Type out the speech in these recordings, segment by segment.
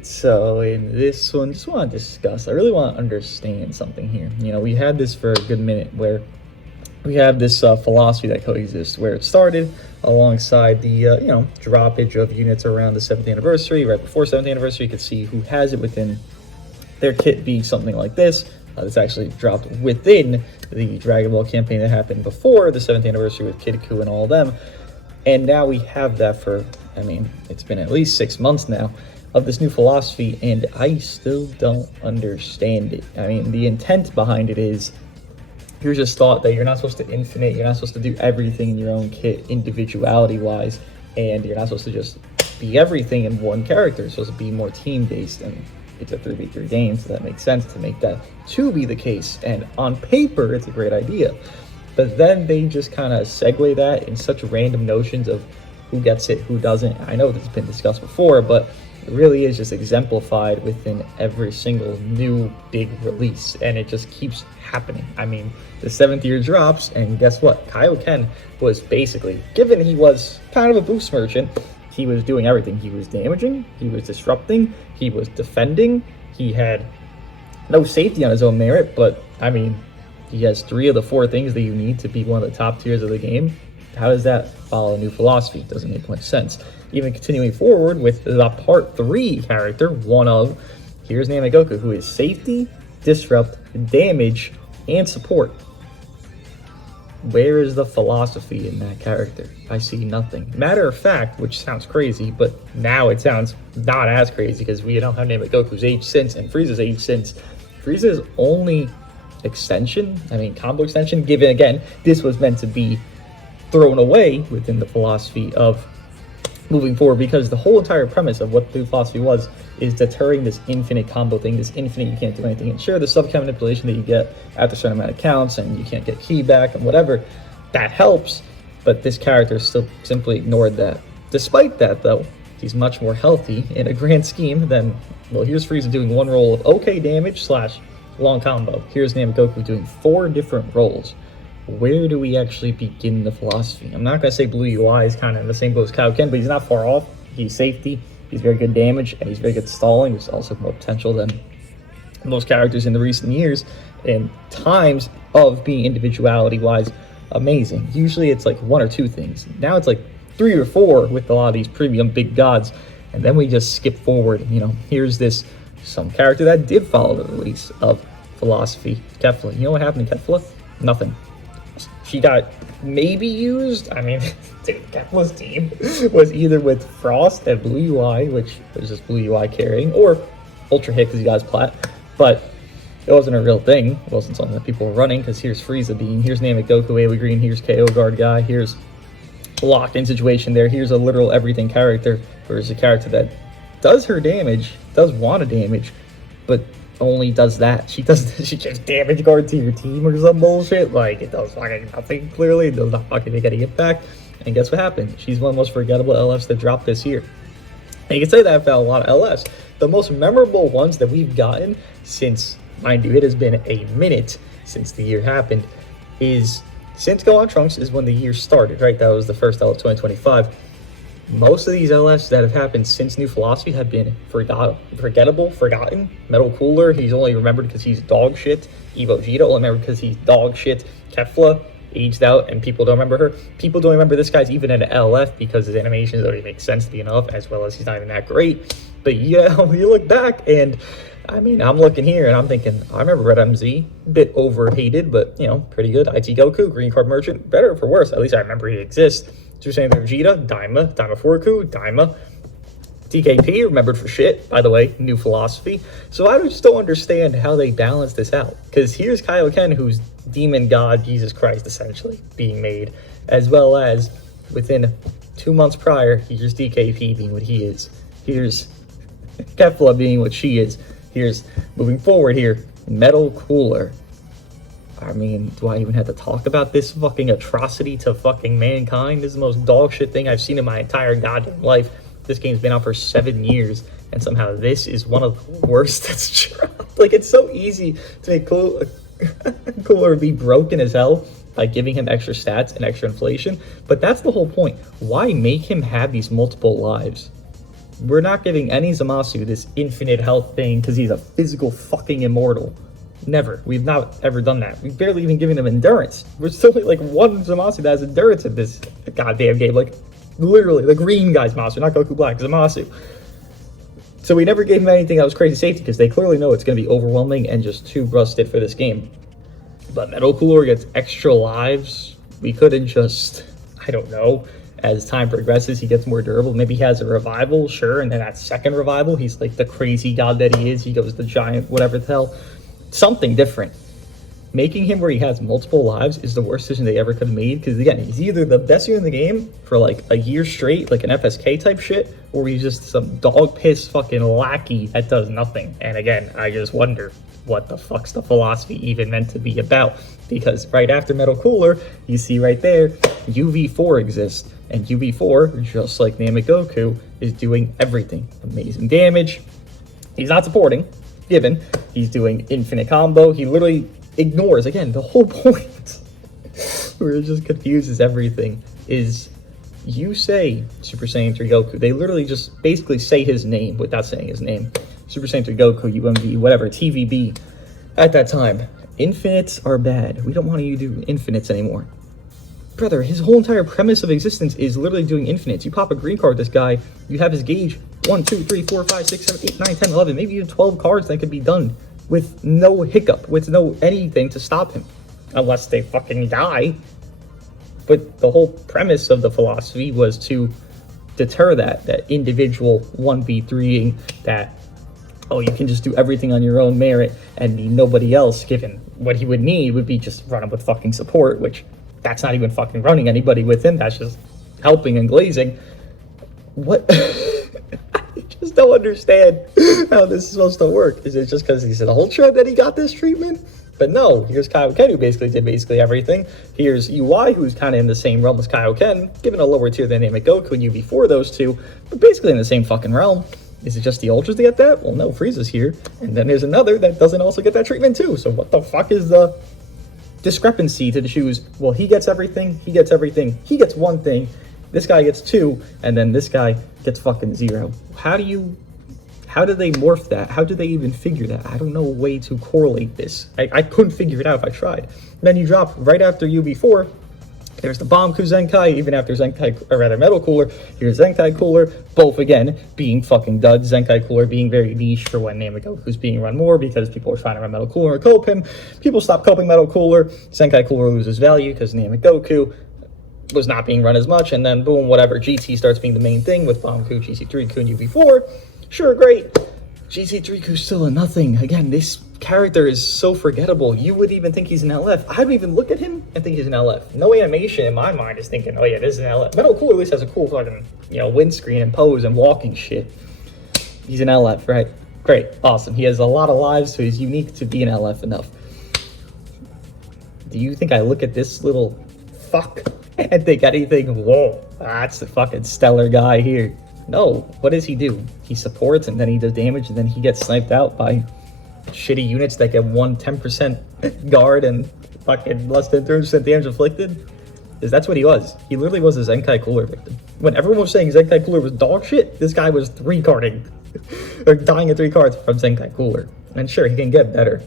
Alright, so in this one, just want to discuss, I really want to understand something here. You know, we had this for a good minute where we have this philosophy that coexists, where it started alongside the, droppage of units around the 7th anniversary. Right before 7th anniversary, you could see who has it within their kit being something like this. It's actually dropped within the Dragon Ball campaign that happened before the 7th anniversary with Kid Ku and all of them. And now we have that for, it's been at least 6 months now of this new philosophy, and I still don't understand it. The intent behind it is, here's just thought that you're not supposed to infinite, you're not supposed to do everything in your own kit individuality-wise, and you're not supposed to just be everything in one character. It's supposed to be more team-based, and it's a 3v3 game, so that makes sense to make that to be the case. And on paper, it's a great idea. But then they just kind of segue that in such random notions of who gets it, who doesn't. I know this has been discussed before, but it really is just exemplified within every single new big release, and it just keeps happening. The 7th year drops, and guess what? Kaioken was basically, given he was kind of a boost merchant, he was doing everything. He was damaging, he was disrupting, he was defending, he had no safety on his own merit, but he has 3 of the 4 things that you need to be one of the top tiers of the game. How does that follow a new philosophy? It doesn't make much sense. Even continuing forward with the part 3 character, here's Namagoku, who is safety, disrupt, damage, and support. Where is the philosophy in that character? I see nothing. Matter of fact, which sounds crazy, but now it sounds not as crazy because we don't have Namagoku's age since and Frieza's age since. Frieza's only extension, combo extension, given again, this was meant to be thrown away within the philosophy of moving forward, because the whole entire premise of what the philosophy was is deterring this infinite combo thing, this infinite you can't do anything. And sure, the sub-count manipulation that you get after a certain amount of counts and you can't get ki back and whatever, that helps, but this character still simply ignored that. Despite that, though, he's much more healthy in a grand scheme than, well, here's Frieza doing 1 roll of okay damage / long combo. Here's Namagoku doing 4 different rolls. Where do we actually begin the philosophy? I'm not going to say Blue UI is kind of in the same boat as Kaioken, but he's not far off. He's safety, he's very good damage, and he's very good stalling, which is also more potential than most characters in the recent years, and times of being individuality-wise amazing. Usually it's like 1 or 2 things. Now it's like 3 or 4 with a lot of these premium big gods, and then we just skip forward. Here's some character that did follow the release of philosophy, Kefla. You know what happened to Kefla? Nothing. She got maybe used. Kefla's team was either with Frost and Blue UI, which was just Blue UI carrying, or Ultra Hit because he got his plat, but it wasn't a real thing. It wasn't something that people were running, because here's Frieza here's Namagoku, AoE Green, here's KO guard guy, here's a locked-in situation there, here's a literal everything character, whereas a character that does her damage, does want to damage, but only does that. She just damage guard to your team or some bullshit. Like, it does fucking nothing, clearly. It does not fucking make any impact. And guess what happened? She's one of the most forgettable LFs that dropped this year. And you can say that about a lot of LFs. The most memorable ones that we've gotten since, mind you, it has been a minute since the year happened, is since Go On Trunks is when the year started, right? That was the first LF 2025. Most of these LFs that have happened since New Philosophy have been forgettable, forgotten. Metal Cooler, he's only remembered because he's dog shit. Evo Vegeta, only remembered because he's dog shit. Kefla, aged out, and people don't remember her. People don't remember this guy's even an LF because his animations don't even make sense to be enough, as well as he's not even that great. But yeah, you look back, and I'm looking here, and I'm thinking, I remember Red MZ, bit overhated, but, pretty good. IT Goku, Green Card Merchant, better for worse. At least I remember he exists. Super Saiyan Vegeta, Daima Forku, Daima, TKP, remembered for shit, by the way, New Philosophy. So I just don't understand how they balance this out. Because here's Kaioken, who's Demon God, Jesus Christ, essentially, being made. As well as, within 2 months prior, here's DKP being what he is. Here's Kefla being what she is. Here's, moving forward here, Metal Cooler. Do I even have to talk about this fucking atrocity to fucking mankind? This is the most dog shit thing I've seen in my entire goddamn life. This game's been out for 7 years, and somehow this is one of the worst that's dropped. Like, it's so easy to make Cooler be broken as hell by giving him extra stats and extra inflation, but that's the whole point. Why make him have these multiple lives? We're not giving any Zamasu this infinite health thing because he's a physical fucking immortal. Never. We've not ever done that. We've barely even given him endurance. We're still like one Zamasu that has endurance in this goddamn game. Like, literally, the green guy's Zamasu, not Goku Black, Zamasu. So we never gave him anything that was crazy safety because they clearly know it's going to be overwhelming and just too rusted for this game. But Metal Cooler gets extra lives. We couldn't just, I don't know, as time progresses, he gets more durable. Maybe he has a revival, sure, and then that second revival, he's like the crazy god that he is. He goes the giant, whatever the hell. Something different. Making him where he has multiple lives is the worst decision they ever could have made, because again, he's either the best unit in the game for like a year straight, like an FSK type shit, or he's just some dog piss fucking lackey that does nothing. And again, I just wonder what the fuck's the philosophy even meant to be about, because right after Metal Cooler, you see right there, UV4 exists, and UV4, just like Namek Goku, is doing everything. Amazing damage. He's not supporting, given. He's doing infinite combo. He literally ignores, again, the whole point where it just confuses everything is you say Super Saiyan 3 Goku. They literally just basically say his name without saying his name. Super Saiyan 3 Goku, UMV, whatever, TVB. At that time, infinites are bad. We don't want you to do infinites anymore. Brother, his whole entire premise of existence is literally doing infinites. You pop a green card with this guy, you have his gauge 1, 2, 3, 4, 5, 6, 7, 8, 9, 10, 11, maybe even 12 cards that could be done with no hiccup, with no anything to stop him. Unless they fucking die. But the whole premise of the philosophy was to deter that individual 1v3ing, that, oh, you can just do everything on your own merit and need nobody else, given what he would need would be just run him with fucking support, which that's not even fucking running anybody with him, that's just helping and glazing. What? I just don't understand how this is supposed to work. Is it just because he's an Ultra that he got this treatment? But no, here's Kaioken, who basically did everything. Here's UI, who's kind of in the same realm as Kaioken, given a lower tier than Namek Goku and UV4, those two, but basically in the same fucking realm. Is it just the Ultras to get that? Well, no, Frieza's here. And then there's another that doesn't also get that treatment too. So what the fuck is the discrepancy to choose? Well, he gets everything, he gets everything, he gets one thing, this guy gets two, and then this guy gets fucking zero. How do they morph that? How do they even figure that? I don't know a way to correlate this. I couldn't figure it out if I tried. And then you drop right after UV4, there's the Bomb-Ku Zenkai, even after Zenkai, or rather Metal Cooler, here's Zenkai Cooler, both again being fucking duds. Zenkai Cooler being very niche for when Namek Goku's being run more because people are trying to run Metal Cooler and cope him. People stop coping Metal Cooler, Zenkai Cooler loses value because Namek Goku was not being run as much, and then boom, whatever, GT starts being the main thing with Bomb-Ku, GC3Ku, and UV4. Sure, great. GC3Ku's still a nothing. Again, this character is so forgettable. You would even think he's an LF. I would even look at him and think he's an LF. No animation in my mind is thinking, oh yeah, this is an LF. Metal Cooler at least has a cool fucking, windscreen and pose and walking shit. He's an LF, right? Great, awesome. He has a lot of lives, so he's unique to be an LF enough. Do you think I look at this little fuck and think anything, whoa, that's the fucking stellar guy here? No, what does he do? He supports and then he does damage and then he gets sniped out by shitty units that get 10% guard and fucking less than 30% damage inflicted. Because that's what he was. He literally was a Zenkai Cooler victim. When everyone was saying Zenkai Cooler was dog shit, this guy was 3-carding. or dying at 3 cards from Zenkai Cooler. And sure, he can get better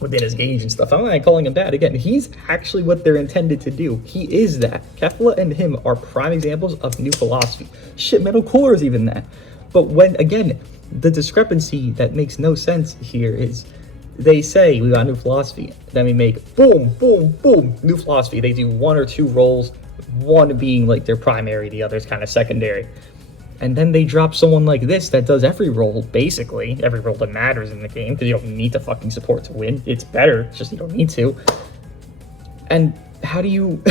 within his gauge and stuff. I'm not calling him bad. Again, he's actually what they're intended to do. He is that. Kefla and him are prime examples of new philosophy. Shit, Metal Cooler is even that. But when, again, the discrepancy that makes no sense here is they say we got new philosophy, then we make boom, boom, boom, new philosophy. They do 1 or 2 roles, one being like their primary, the other's kind of secondary. And then they drop someone like this that does every role, basically. Every role that matters in the game, because you don't need to fucking support to win. It's better, it's just you don't need to. And how do you...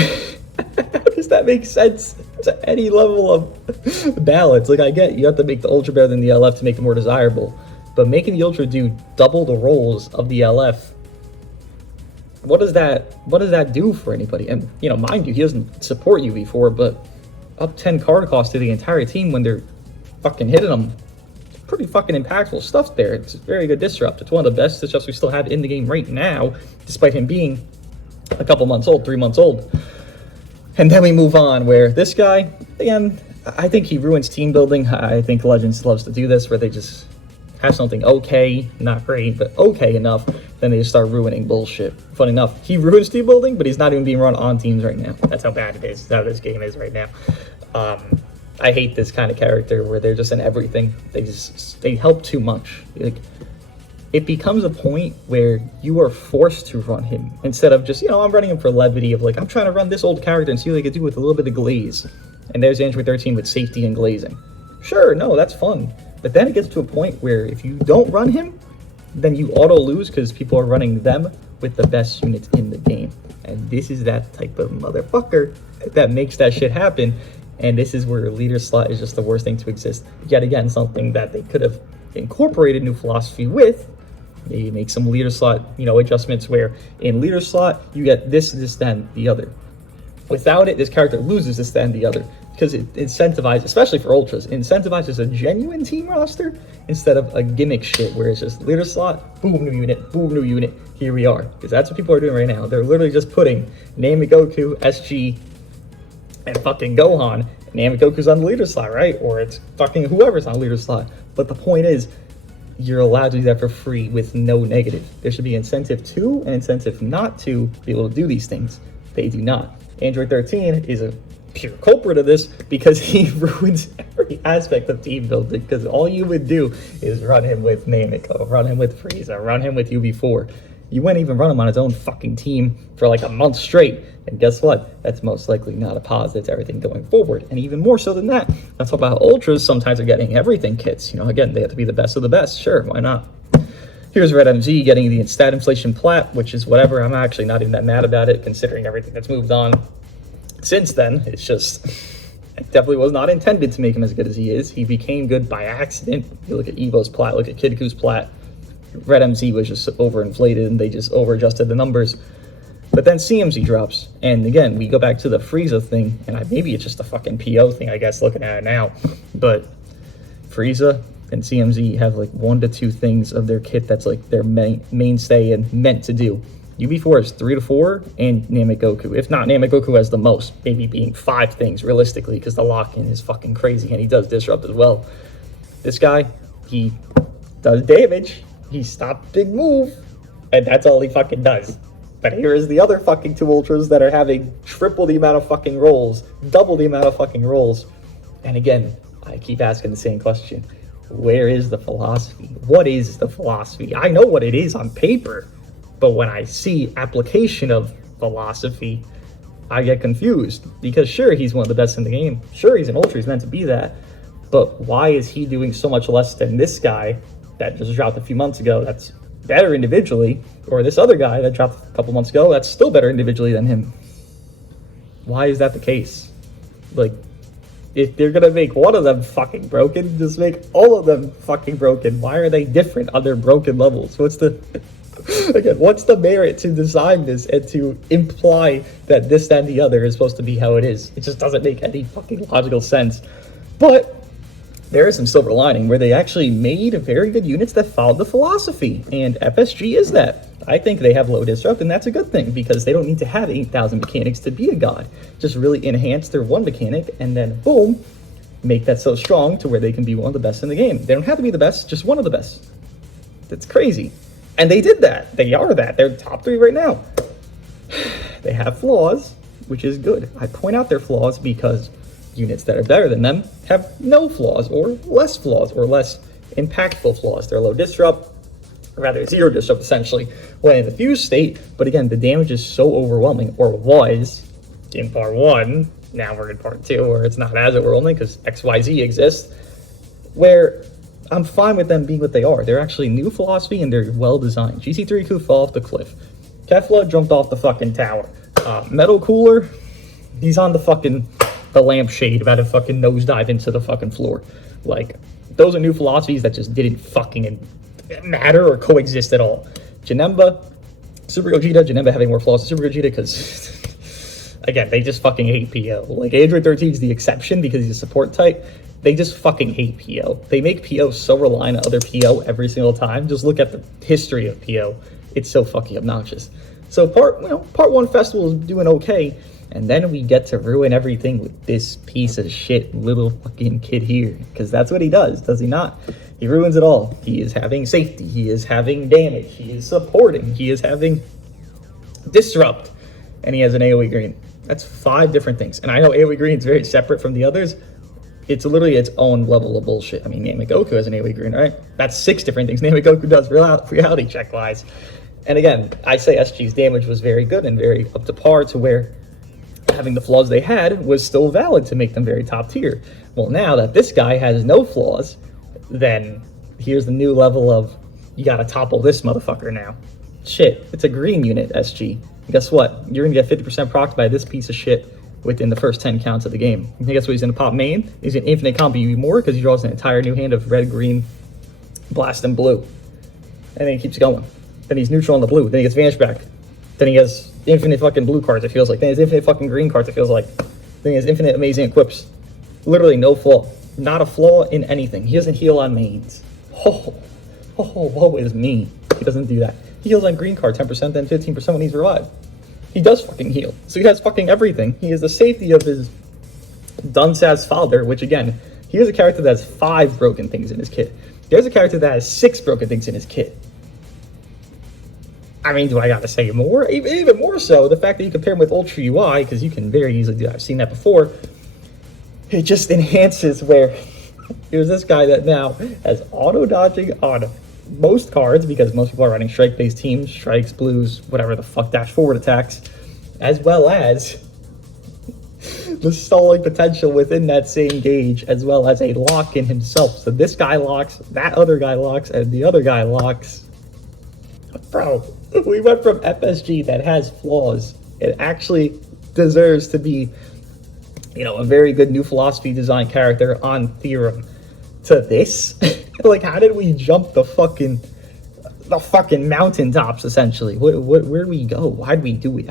how does that make sense to any level of balance? Like, I get you have to make the Ultra better than the LF to make it more desirable. But making the Ultra do double the roles of the LF, what does that do for anybody? And, mind you, he doesn't support you before, but up 10 card cost to the entire team when they're fucking hitting them. Pretty fucking impactful stuff there. It's very good disrupt. It's one of the best disrupts we still have in the game right now, despite him being a couple months old, 3 months old. And then we move on where this guy, again, I think he ruins team building. I think Legends loves to do this, where they just have something okay, not great, but okay enough, then they just start ruining bullshit. Funny enough, he ruins team building, but he's not even being run on teams right now. That's how bad it is. That's how this game is right now. I hate this kind of character where they're just in everything. They help too much. Like, it becomes a point where you are forced to run him instead of just, I'm running him for levity of like, I'm trying to run this old character and see what I could do with a little bit of glaze. And there's Android 13 with safety and glazing. Sure, no, that's fun. But then it gets to a point where if you don't run him, then you auto lose because people are running them with the best units in the game. And this is that type of motherfucker that makes that shit happen. And this is where leader slot is just the worst thing to exist. Yet again, something that they could have incorporated new philosophy with. Maybe make some leader slot, adjustments where in leader slot, you get this, then the other. Without it, this character loses this, then the other. Because it incentivizes, especially for ultras, incentivizes a genuine team roster instead of a gimmick shit where it's just leader slot, boom, new unit, here we are. Because that's what people are doing right now. They're literally just putting Namegoku, SG, and fucking Gohan. Namegoku's on the leader slot, right? Or it's fucking whoever's on the leader slot. But the point is, you're allowed to do that for free with no negative. There should be incentive to and incentive not to be able to do these things. They do not. Android 13 is a pure culprit of this because he ruins every aspect of team building, because all you would do is run him with Namiko, run him with Frieza, run him with UB4. You wouldn't even run him on his own fucking team for like a month straight. And guess what? That's most likely not a positive to everything going forward. And even more so than that, let's talk about how ultras sometimes are getting everything kits. Again, they have to be the best of the best. Sure, why not? Here's Red MZ getting the stat inflation plat, which is whatever. I'm actually not even that mad about it, considering everything that's moved on since then. It's just, it definitely was not intended to make him as good as he is. He became good by accident. You look at Evo's plat, look at Kid Ku's plat. Red MZ was just overinflated and they just over-adjusted the numbers. But then CMZ drops. And again, we go back to the Frieza thing, and maybe it's just a fucking PO thing, I guess, looking at it now. But Frieza and CMZ have like 1 to 2 things of their kit that's like their mainstay and meant to do. UB4 is 3 to 4, and Namegoku. If not, Namegoku has the most, maybe being 5 things realistically, because the lock-in is fucking crazy, and he does disrupt as well. This guy, he does damage. He stops big move, and that's all he fucking does. But here is the other fucking 2 ultras that are having triple the amount of fucking rolls, double the amount of fucking rolls. And again, I keep asking the same question. Where is the philosophy? What is the philosophy? I know what it is on paper, but when I see application of philosophy, I get confused. Because sure, he's one of the best in the game. Sure, he's an ultra, he's meant to be that. But why is he doing so much less than this guy that just dropped a few months ago that's better individually, or this other guy that dropped a couple months ago that's still better individually than him? Why is that the case? Like, if they're gonna make one of them fucking broken, just make all of them fucking broken. Why are they different on their broken levels? What's the merit to design this and to imply that this and the other is supposed to be how it is? It just doesn't make any fucking logical sense. But there is some silver lining where they actually made very good units that followed the philosophy, and FSG is that. I think they have low disrupt, and that's a good thing because they don't need to have 8,000 mechanics to be a god. Just really enhance their one mechanic, and then boom, make that so strong to where they can be one of the best in the game. They don't have to be the best, just one of the best. That's crazy. And they did that. They are that. They're top 3 right now. They have flaws, which is good. I point out their flaws because units that are better than them have no flaws or less impactful flaws. They're low disrupt, rather 0 disrupt essentially, when in the fused state. But again, the damage is so overwhelming, or was in part 1. Now we're in part 2 where it's not as overwhelming because XYZ exists, where I'm fine with them being what they are. They're actually new philosophy and they're well designed. GC3 could fall off the cliff. Kefla jumped off the fucking tower. Metal Cooler, he's on the lampshade about to fucking nosedive into the fucking floor. Like, those are new philosophies that just didn't fucking matter or coexist at all. Janemba, Super Gogeta, Janemba having more flaws than Super Gogeta because, again, they just fucking hate PO. Like, Android 13 is the exception because he's a support type. They just fucking hate PO. They make PO so reliant on other PO every single time. Just look at the history of PO. It's so fucking obnoxious. So part 1 festival is doing okay. And then we get to ruin everything with this piece of shit little fucking kid here. Because that's what he does he not? He ruins it all. He is having safety. He is having damage. He is supporting. He is having disrupt. And he has an AoE green. That's 5 different things. And I know AoE green is very separate from the others. It's literally its own level of bullshit. I mean, Namegoku has an AoE green, right? That's 6 different things Namegoku does reality check-wise. And again, I say SG's damage was very good and very up to par to where having the flaws they had was still valid to make them very top tier. Well, now that this guy has no flaws, then here's the new level of you gotta topple this motherfucker now. Shit, it's a green unit, SG. Guess what? You're gonna get 50% proc by this piece of shit within the first 10 counts of the game. And guess what he's gonna pop main? He's gonna infinite combo you more because he draws an entire new hand of red, green, blast, and blue. And then he keeps going. Then he's neutral on the blue. Then he gets vanish back. Then he has infinite fucking blue cards, it feels like. Then he has infinite fucking green cards, it feels like. Then he has infinite amazing equips. Literally no flaw. Not a flaw in anything. He doesn't heal on mains. Woe is me. He doesn't do that. He heals on green card 10%, then 15% when he's revived. He does fucking heal. So he has fucking everything. He has the safety of his Dunsaz's father, which again, here's a character that has 5 broken things in his kit. There's a character that has 6 broken things in his kit. I mean, do I gotta say more? Even more so, the fact that you compare him with Ultra UI, because you can very easily do that. I've seen that before. It just enhances where here's this guy that now has auto dodging on most cards, because most people are running strike-based teams, strikes, blues, whatever the fuck, dash forward attacks, as well as the stalling potential within that same gauge, as well as a lock in himself. So this guy locks, that other guy locks, and the other guy locks. Bro, we went from FSG that has flaws. It actually deserves to be, you know, a very good new philosophy design character on Theorem to this. Like, how did we jump the fucking mountaintops, essentially? Where do we go? Why did we do it?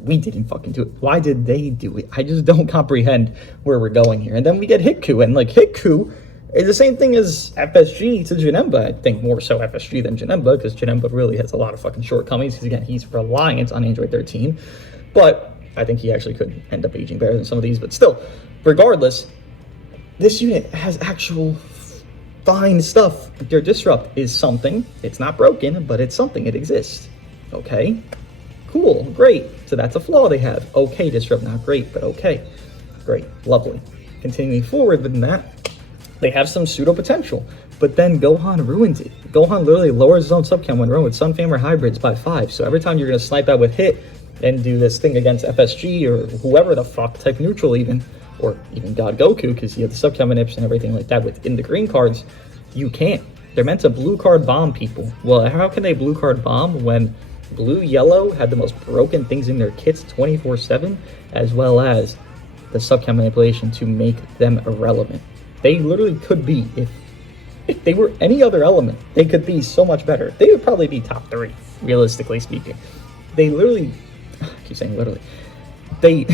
We didn't fucking do it. Why did they do it? I just don't comprehend where we're going here. And then we get Hitku, and like Hitku is the same thing as FSG to Janemba. I think more so FSG than Janemba, because Janemba really has a lot of fucking shortcomings, because again, he's reliant on Android 13. But I think he actually could end up aging better than some of these. But still, regardless, this unit has actual fine stuff. Their disrupt is something. It's not broken, but it's something. It exists. Okay? Cool. Great. So that's a flaw they have. Okay, disrupt. Not great, but okay. Great. Lovely. Continuing forward than that, they have some pseudo potential. But then Gohan ruins it. Gohan literally lowers his own subcam when run with Sunfamer hybrids by 5. So every time you're going to snipe out with hit and do this thing against FSG or whoever the fuck, type neutral even, or even God Goku, because you have the subcam nips and everything like that within the green cards, you can't. They're meant to blue card bomb people. Well, how can they blue card bomb when blue, yellow had the most broken things in their kits 24/7, as well as the subcam manipulation to make them irrelevant? They literally could be, if they were any other element, they could be so much better. They would probably be top 3, realistically speaking. They literally, I keep saying literally, they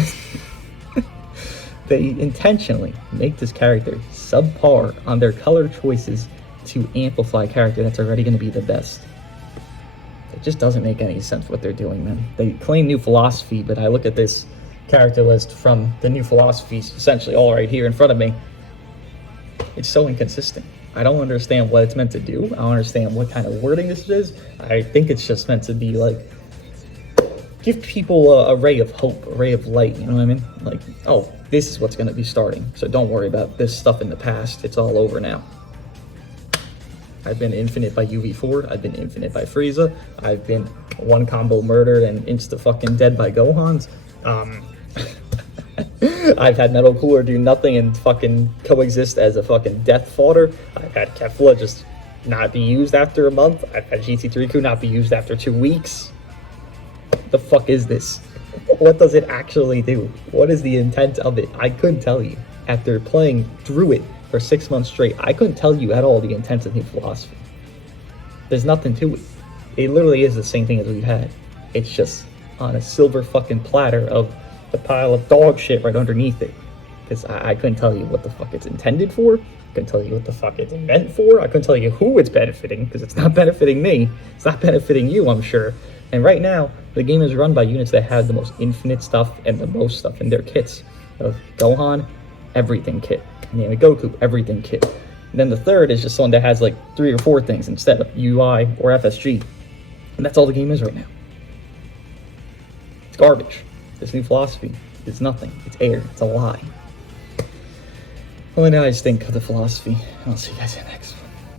intentionally make this character subpar on their color choices to amplify a character that's already going to be the best. It just doesn't make any sense what they're doing, man. They claim new philosophy, but I look at this character list from the new philosophies, essentially all right here in front of me. It's so inconsistent. I don't understand what it's meant to do. I don't understand what kind of wording this is. I think it's just meant to be like, give people a ray of hope, a ray of light, you know what I mean? Like, oh, this is what's going to be starting, so don't worry about this stuff in the past. It's all over now. I've been infinite by UV4. I've been infinite by Frieza. I've been one combo murdered and insta fucking dead by Gohans. I've had Metal Cooler do nothing and fucking coexist as a fucking death fodder. I've had Kefla just not be used after a month. I've had GT3Ku not be used after 2 weeks. The fuck is this? What does it actually do? What is the intent of it? I couldn't tell you. After playing through it for 6 months straight, I couldn't tell you at all the intent of the philosophy. There's nothing to it. It literally is the same thing as we've had. It's just on a silver fucking platter of the pile of dog shit right underneath it. Because I couldn't tell you what the fuck it's intended for. I couldn't tell you what the fuck it's meant for. I couldn't tell you who it's benefiting, because it's not benefiting me. It's not benefiting you, I'm sure. And right now, the game is run by units that have the most infinite stuff and the most stuff in their kits. Of Gohan, everything kit. And Goku, everything kit. And then the third is just someone that has like 3 or 4 things instead of UI or FSG. And that's all the game is right now. It's garbage. This new philosophy is nothing. It's air. It's a lie. Well, now I just think of the philosophy. I'll see you guys in the next one.